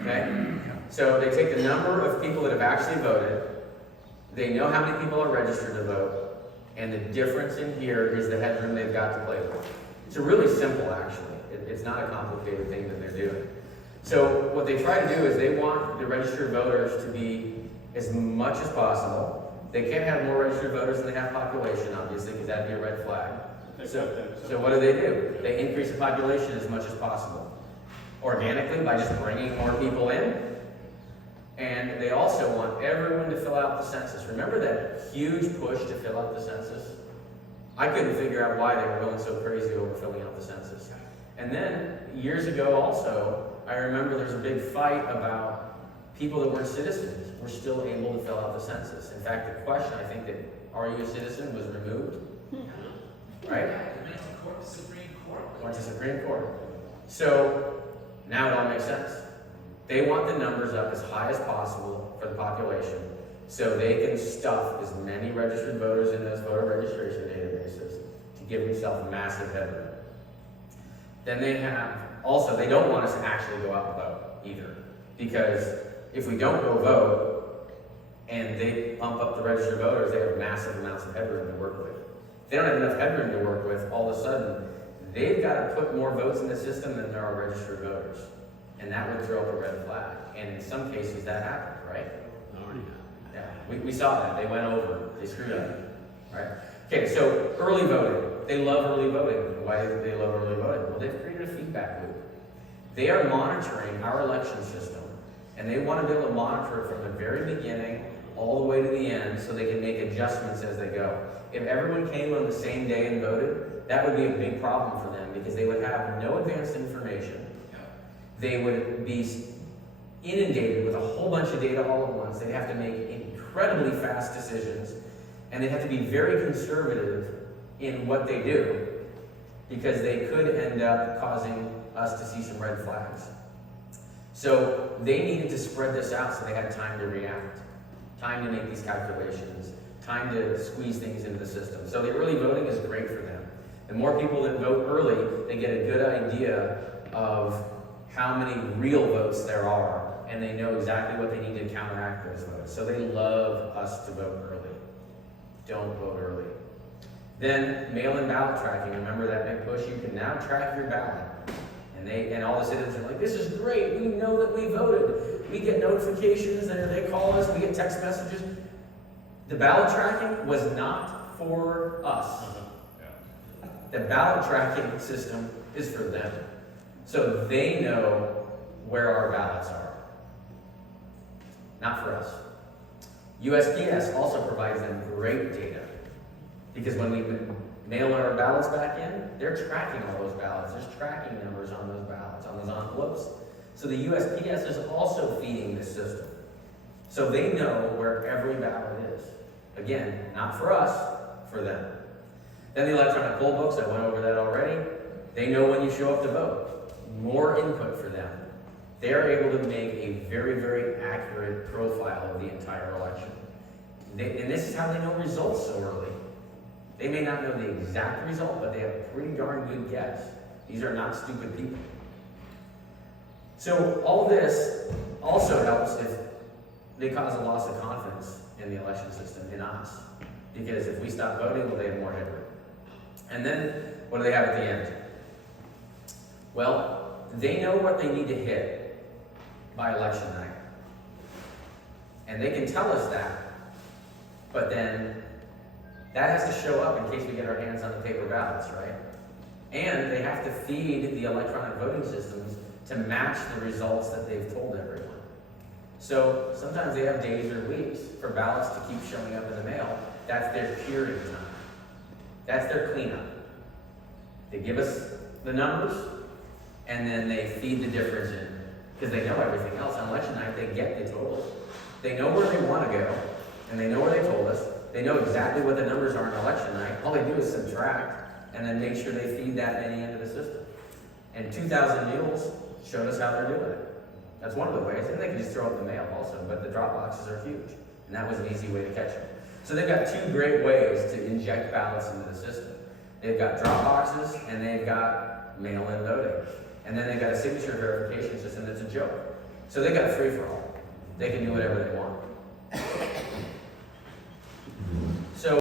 Okay? So they take the number of people that have actually voted, they know how many people are registered to vote, and the difference in here is the headroom they've got to play with. It's really simple, actually. It's not a complicated thing that they're doing. So what they try to do is they want the registered voters to be as much as possible. They can't have more registered voters than they have population, obviously, because that'd be a red flag. So what do? They increase the population as much as possible. Organically, by just bringing more people in. And they also want everyone to fill out the census. Remember that huge push to fill out the census? I couldn't figure out why they were going so crazy over filling out the census. And then, years ago also, I remember there was a big fight about people that weren't citizens were still able to fill out the census. In fact, the question, I think, that are you a citizen was removed. Right? Went to Supreme Court. So, now it all makes sense. They want the numbers up as high as possible for the population so they can stuff as many registered voters in those voter registration databases to give themselves massive headroom. Then they have, also, they don't want us to actually go out and vote either. Because if we don't go vote and they bump up the registered voters, they have massive amounts of headroom to work with. If they don't have enough headroom to work with, all of a sudden, they've got to put more votes in the system than there are registered voters. And that would throw up a red flag. And in some cases, that happened, right? Yeah, we saw that. They went over. They screwed up, right? Okay, so early voting. They love early voting. Why do they love early voting? Well, they've created a feedback loop. They are monitoring our election system, and they want to be able to monitor it from the very beginning all the way to the end so they can make adjustments as they go. If everyone came on the same day and voted, that would be a big problem for them because they would have no advanced information. They would be inundated with a whole bunch of data all at once. They'd have to make incredibly fast decisions, and they'd have to be very conservative in what they do because they could end up causing us to see some red flags. So they needed to spread this out so they had time to react, time to make these calculations, time to squeeze things into the system. So the early voting is great for them. The more people that vote early, they get a good idea of how many real votes there are, and they know exactly what they need to counteract those votes. So they love us to vote early. Don't vote early. Then mail-in ballot tracking. Remember that big push? You can now track your ballot. And all the citizens are like, this is great. We know that we voted. We get notifications, and they call us. We get text messages. The ballot tracking was not for us. The ballot tracking system is for them. So they know where our ballots are. Not for us. USPS also provides them great data. Because when we mail our ballots back in, they're tracking all those ballots. There's tracking numbers on those ballots, on those envelopes. So the USPS is also feeding this system. So they know where every ballot is. Again, not for us, for them. Then the electronic poll books, I went over that already. They know when you show up to vote. More input for them. They're able to make a very, very accurate profile of the entire election. And this is how they know results so early. They may not know the exact result, but they have a pretty darn good guess. These are not stupid people. So all this also helps if they cause a loss of confidence in the election system, in us. Because if we stop voting, well, they have more headroom. And then, what do they have at the end? Well, they know what they need to hit by election night. And they can tell us that. But then, that has to show up in case we get our hands on the paper ballots, right? And they have to feed the electronic voting systems to match the results that they've told everyone. So sometimes they have days or weeks for ballots to keep showing up in the mail. That's their curing time. That's their cleanup. They give us the numbers, and then they feed the difference in. Because they know everything else. On election night, they get the totals. They know where they want to go, and they know where they told us. They know exactly what the numbers are on election night. All they do is subtract, and then make sure they feed that many into the system. And 2,000 mules showed us how they're doing it. That's one of the ways. And they can just throw it in the mail also, but the drop boxes are huge. And that was an easy way to catch them. So they've got two great ways to inject ballots into the system. They've got drop boxes, and they've got mail-in voting. And then they've got a signature verification system that's a joke. So they got free for all. They can do whatever they want.